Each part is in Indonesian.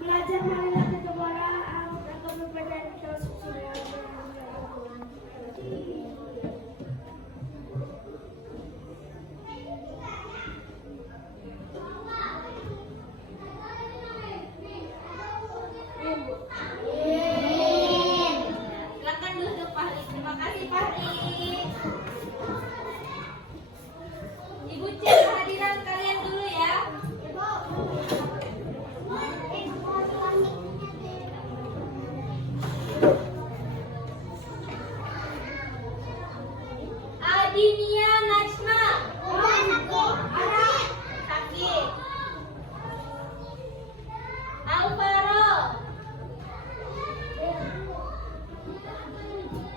belajar marilah kita berdoa untuk mempelajari kelas semua. Silakan duduk Fahri. Terima kasih Fahri. Ibu cek kehadiran kalian dulu ya. Adinia Najma. Sakit. Alvaro.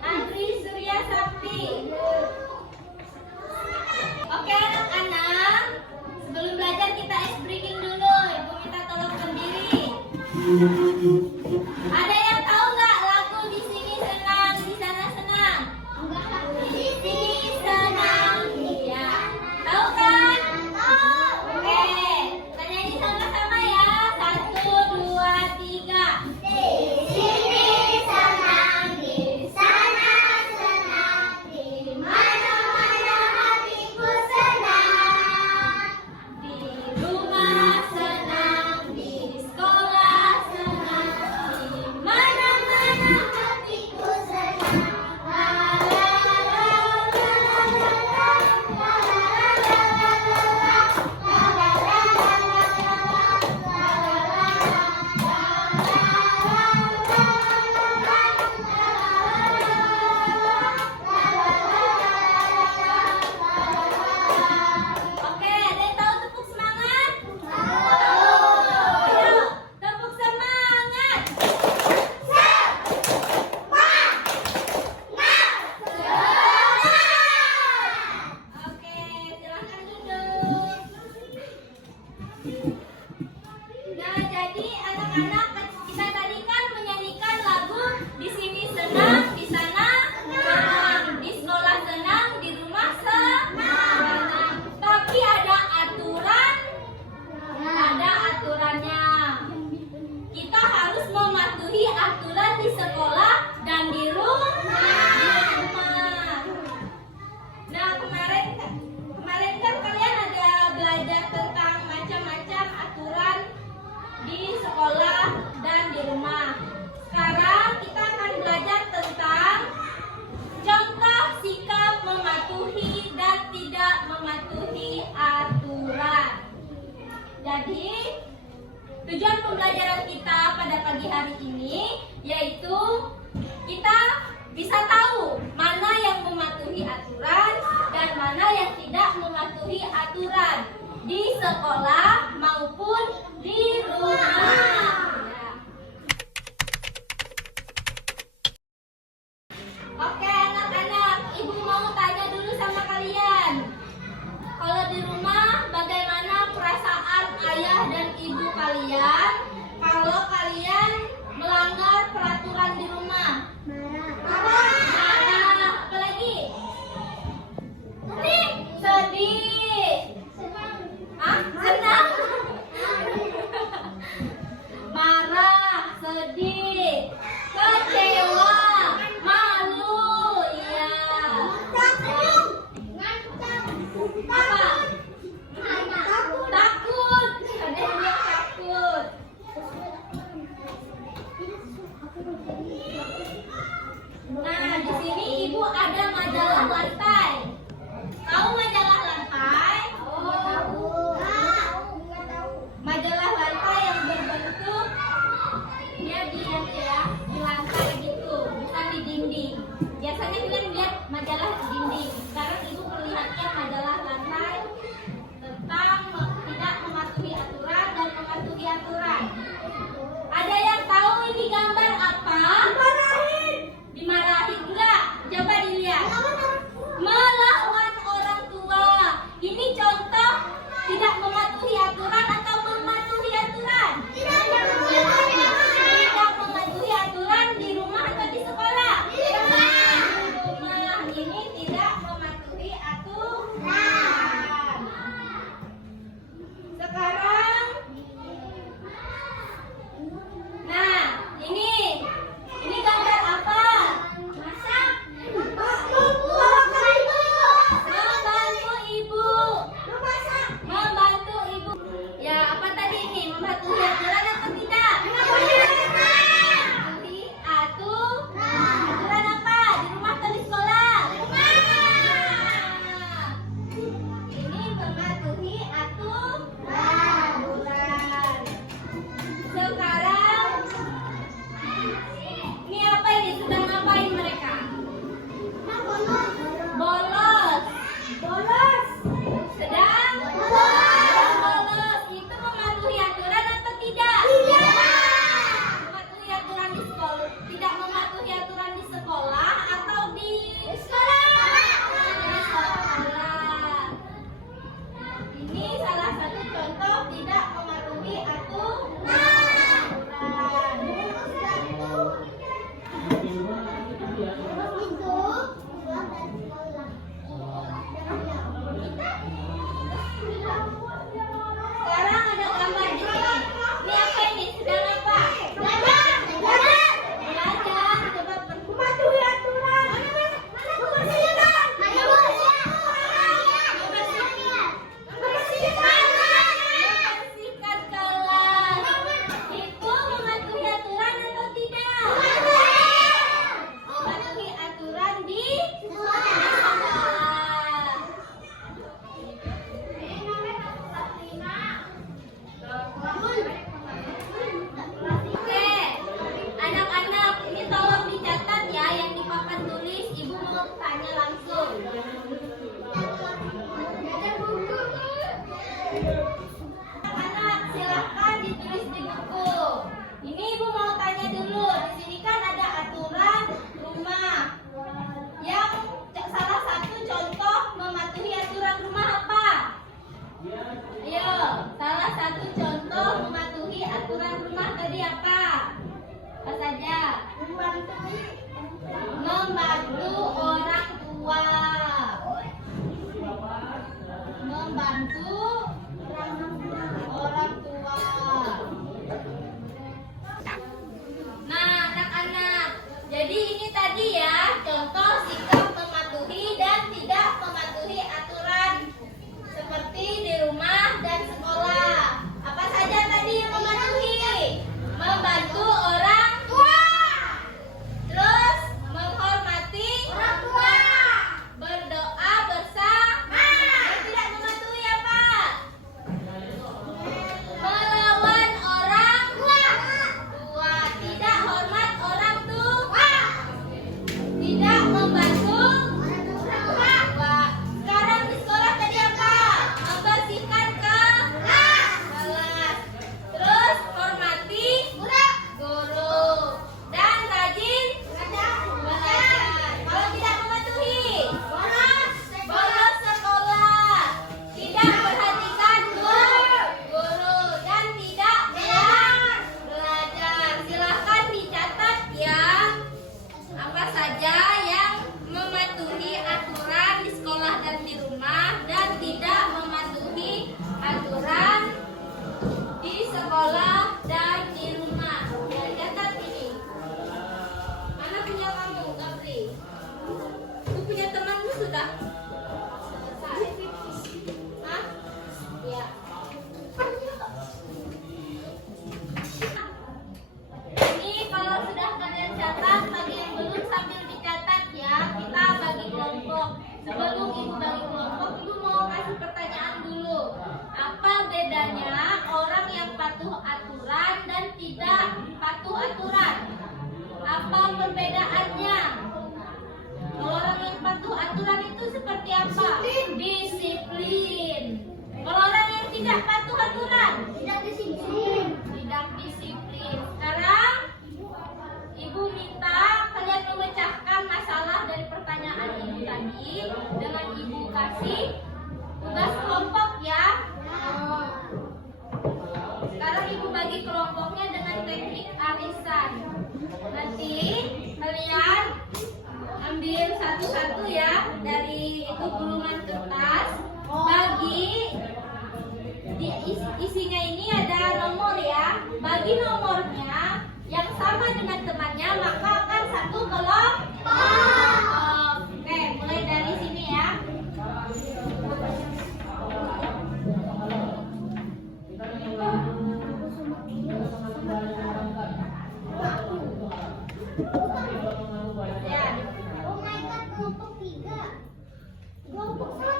Andri Surya Sakti. Oke anak-anak, sebelum belajar kita ice breaking dulu. Ibu minta tolong berdiri. Ada yang tahu nggak lagu di sini senang, di sana senang? Di sini senang, iya. Tahu kan? Oke, kita nyanyi sama-sama ya. 1, 2, 3. Di sini senang, di sana senang, di mana-mana hatiku senang. Di rumah senang, di sekolah senang, di mana-mana Hatiku senang. La la la la la la Oke, ada yang tahu tepuk semangat? Ayo, tepuk semangat. Oke, silahkan duduk. Nah, jadi anak-anak kita tadi kan menyanyikan lagu di sini senang, di sana senang, di sekolah senang, di rumah senang. Tapi ada aturan, ada aturannya. Kita harus mematuhi aturan di sekolah dan di rumah. Nah, kemarin kan kalian ada belajar tentang macam-macam aturan di sekolah dan di rumah. Sekarang kita akan belajar tentang contoh sikap mematuhi dan tidak mematuhi aturan. Jadi, tujuan pembelajaran kita pada pagi hari ini yaitu kita bisa tahu mana yang mematuhi aturan dan mana yang tidak mematuhi aturan di sekolah maupun di rumah. Ya. Oke anak-anak, ibu mau tanya dulu sama kalian. Kalau di rumah bagaimana perasaan ayah dan ibu kalian kalau kalian melanggar peraturan di rumah? Marah. Apa lagi? Sedih. Hah? Senang. Marah, sedih, kecewa, malu, iya. Apa? Takut. Ada yang bilang takut. Nah, di sini ibu ada majalah lantai. Tahu majalah lantai? Majalah lantai yang berbentuk dia tadi apa? Apa saja? Membantu orang tua. Membantu orang tua. Nah, anak-anak, jadi ini tadi ya contoh sikap mematuhi dan tidak mematuhi aturan seperti di rumah dan sekolah. Apa saja tadi yang mematuhi? Membantu orang tua. Terus menghormati orang tua. Berdoa bersama. Yang tidak mematuhi apa? Melawan orang tua. Tidak hormat orang tua. Tidak membantu orang tua. Sekarang di sekolah tadi apa? Membersihkan kelas. Terus hormati guru dan rajin belajar. Kalau tidak mematuhi, bolos sekolah, tidak perhatikan guru dan tidak belajar. Silahkan dicatat ya, apa saja yang mematuhi aturan di sekolah dan di rumah dan tidak mematuhi aturan di sekolah dan di rumah. Ya, catat ini. Mana punya kamu, Gabri? Itu punya temanmu sudah? Selesai. Hah? Ya. Ini kalau sudah kalian catat, bagi yang belum sambil dicatat ya. Kita bagi kelompok. Sebelum ibu bagi kelompok, ibu mau kasih pertanyaan dulu. Apa bedanya orang yang patuh aturan dan tidak patuh aturan? Apa perbedaannya? Kalau orang yang patuh aturan itu seperti apa? Disiplin. Kalau orang yang tidak patuh aturan? Tidak disiplin. Sekarang ibu minta kalian memecahkan masalah dari pertanyaan ibu tadi dengan ibu kasih tugas kelompok ya. Sekarang ibu bagi kelompoknya dengan teknik arisan. Nanti kalian ambil satu-satu ya dari itu gulungan kertas. Bagi isinya ini ada nomor ya. Bagi nomornya yang sama dengan temannya maka akan satu kelompok. Oke, mulai dari sini ya. Ya. Oh my god, kelompok 3. Kelompok 1.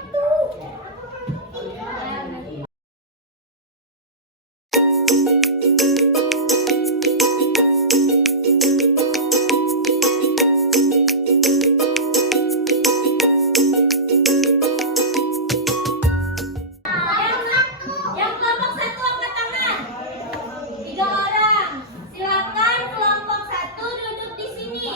Yang kelompok 1 angkat tangan. 3 orang. Silakan kelompok 1 duduk di sini.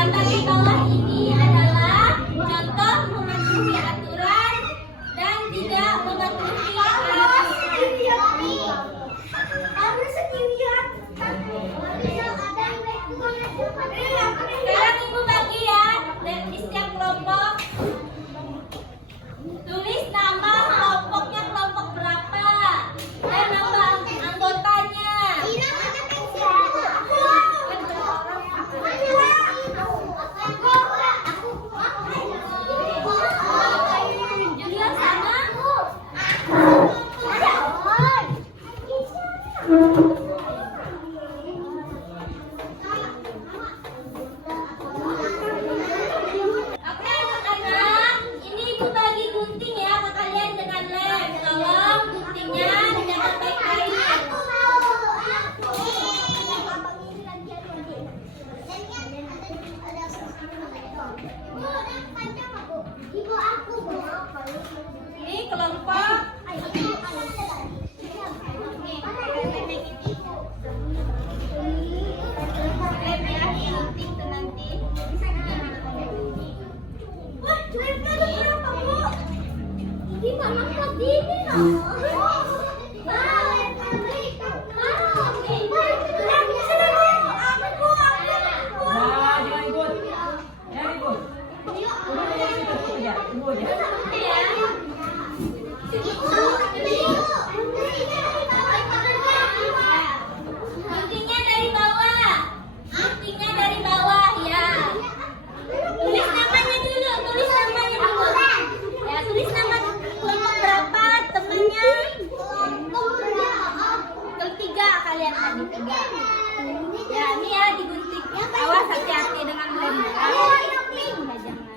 Gambar di bawah ini adalah contoh mematuhi aturan dan tidak mematuhi aturan. Sekarang ibu bagi ya di setiap kelompok. Tulis nama kelompoknya kelompok berapa dan nama anggotanya. Julia sama? Oke anak-anak, ini ibu bagi gunting ya ke kalian dengan lem. Tolong guntingnya dijaga baik-baik. Ini kelompok. Lem ya, gunting tuh nanti. Guntingnya dari bawah. Guntingnya dari bawah ya. Tulis namanya dulu, tulis namanya dulu. Ya, tulis nama kelompok berapa temannya. Ketiga kalian tadi tiga. Ya, ini ya digunting. Awas hati-hati dengan lem. Ya, jangan.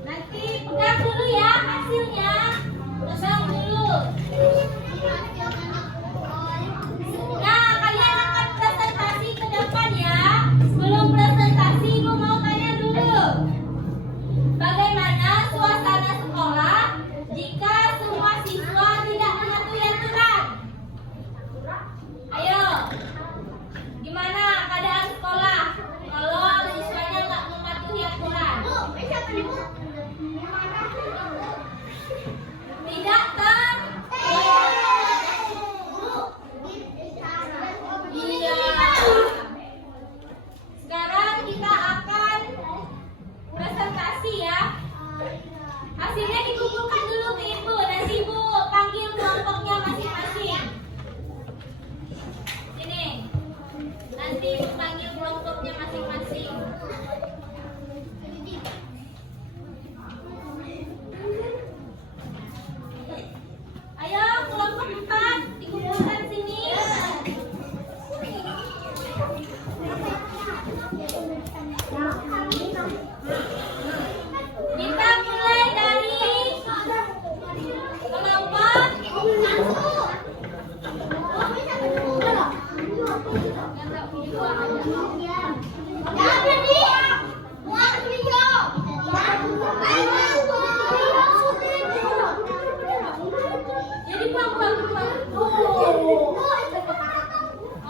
Nanti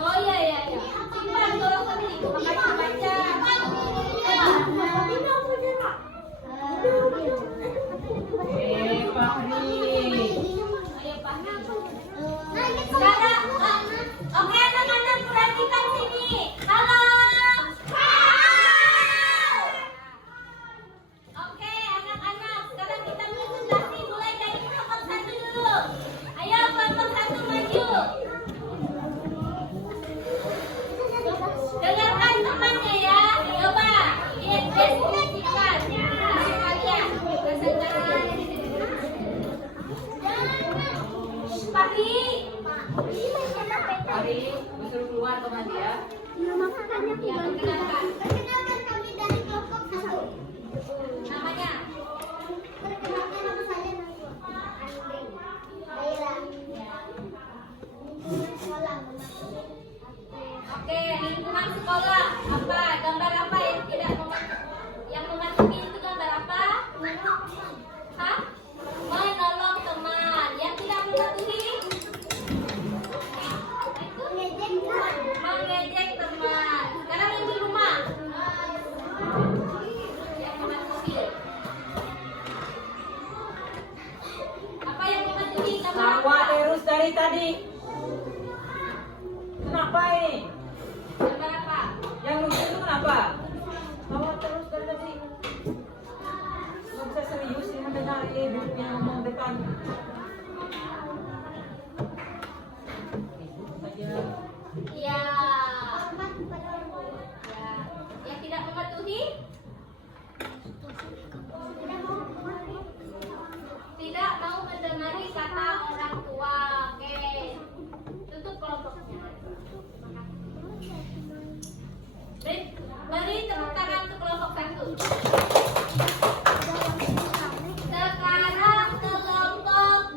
Oh iya iya iya. Simpan tolong sendiri. Makasih baca. Ayo Pak. Sekarang, oke anak-anak perhatikan sini. Halo. Oke anak-anak, sekarang kita presentasi mulai dari kelompok 1 dulu. Ayo kelompok 1 maju. Dengarkan temannya ya. Coba deskripsikan hasil kalian. Presentasi. Pagi. Hari disuruh keluar teman dia. Ya, perkenalkan. Perkenalkan kami dari kelompok 1. Namanya. Perkenalkan nama saya Najwa. Andri. Daerah. Sekolah. Oke, lingkungan sekolah. Apa? Gambar apa yang tidak yang mematuhi itu gambar apa? Hah? Menolong teman. Yang tidak mematuhi? Mengejek teman. Sekarang yang di rumah. Yang mematuhi. Apa yang mematuhi gambar Tawa apa? terus dari tadi. Kenapa ini? Gambar apa? Yang lucu itu kenapa? Tawa terus dari tadi. Nggak bisa serius ini mendengar ibu yang ngomong depan. Saja. Ya. Ya. Yang tidak mematuhi? Tidak mau mendengar kata orang tua. Oke. Tutup kelompoknya. Beri tepuk tangan untuk kelompok 1. Sekarang kelompok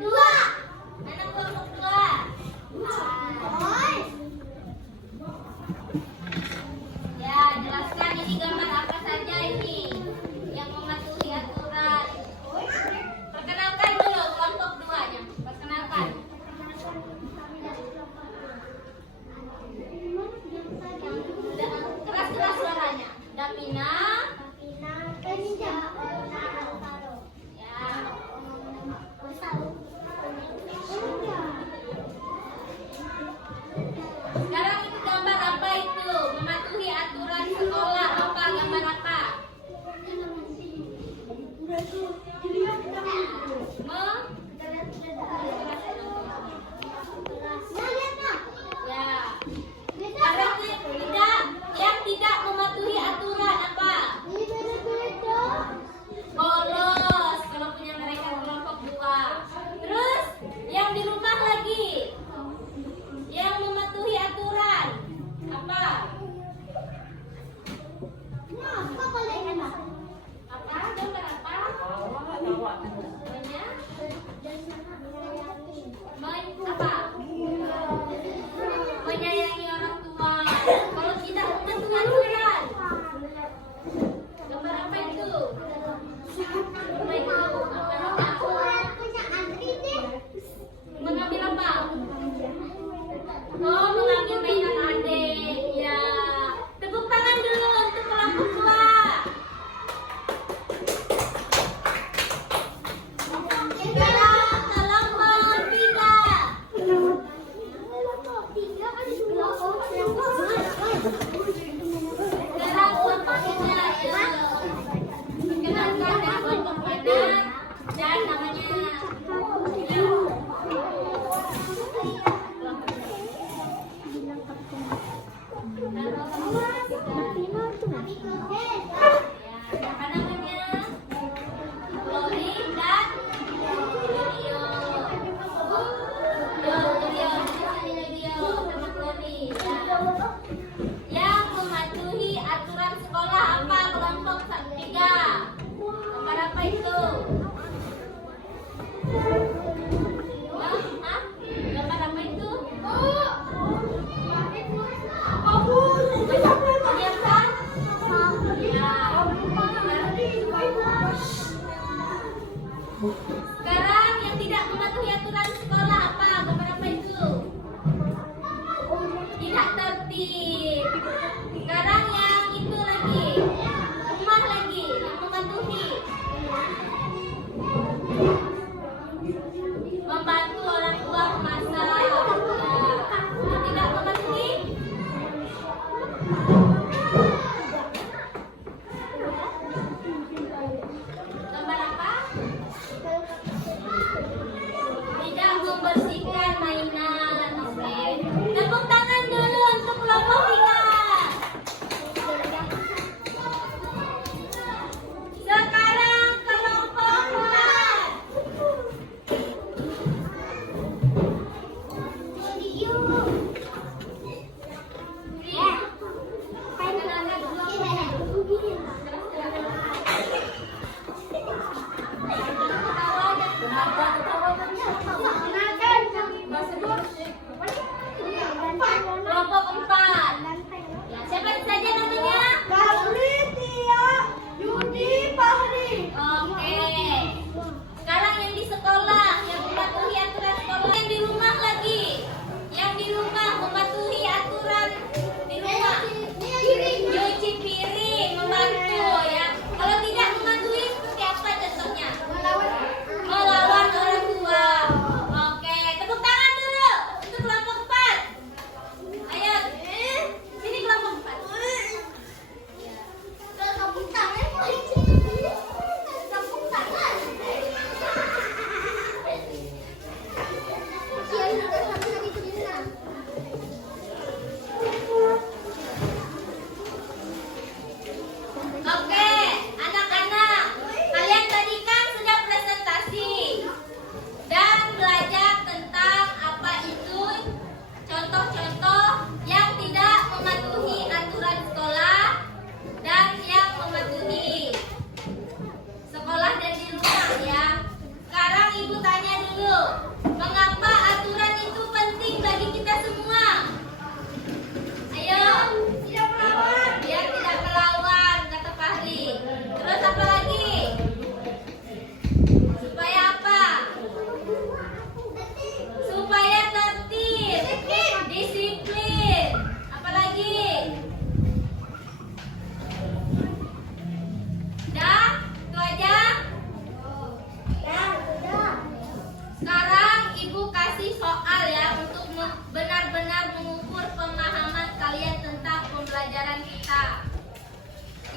benar-benar mengukur pemahaman kalian tentang pembelajaran kita.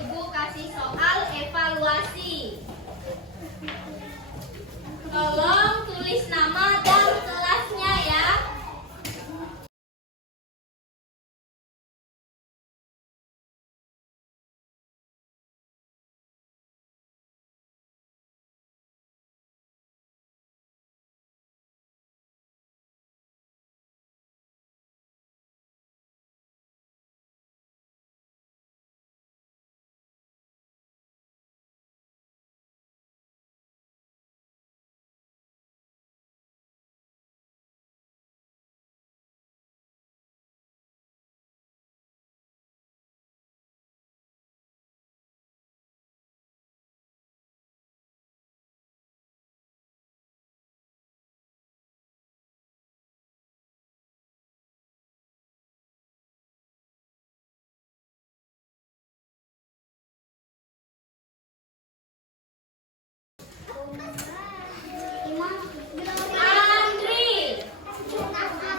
Ibu kasih soal evaluasi. Tolong tulis nama dan kelasnya ya.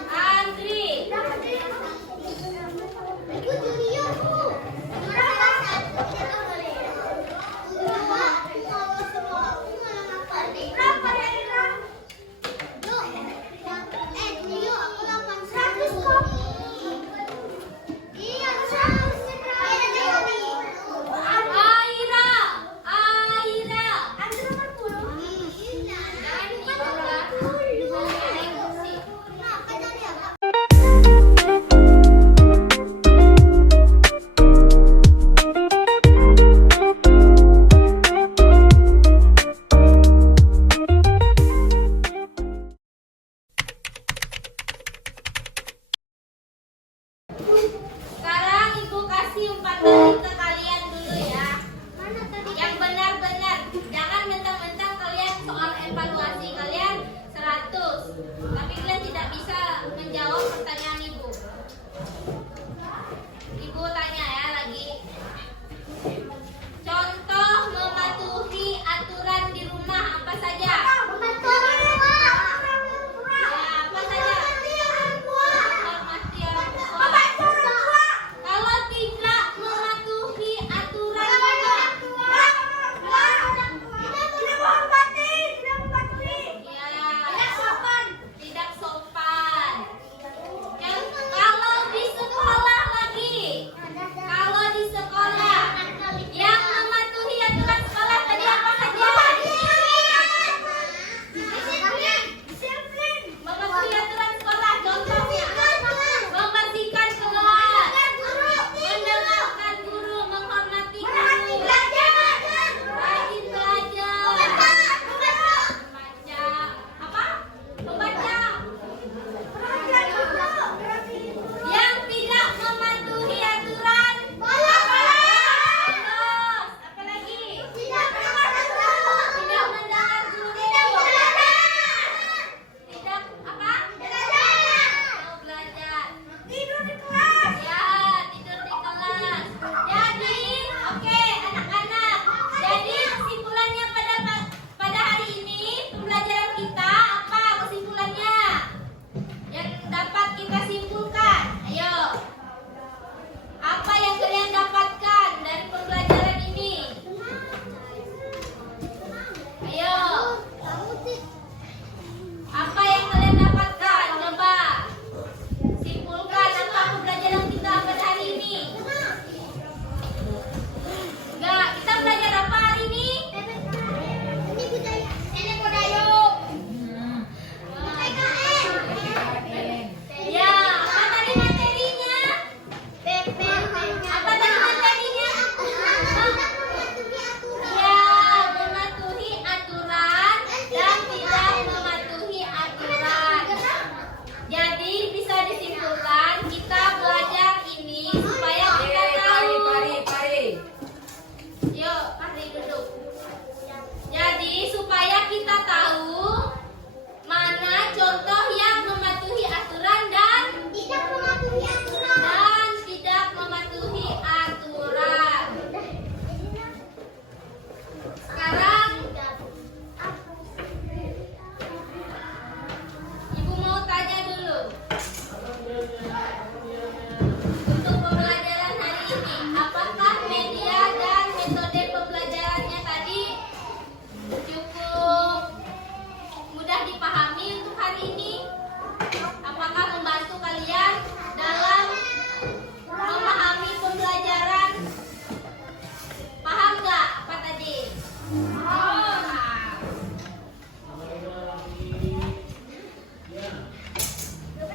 Andri. Aira.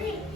Tadi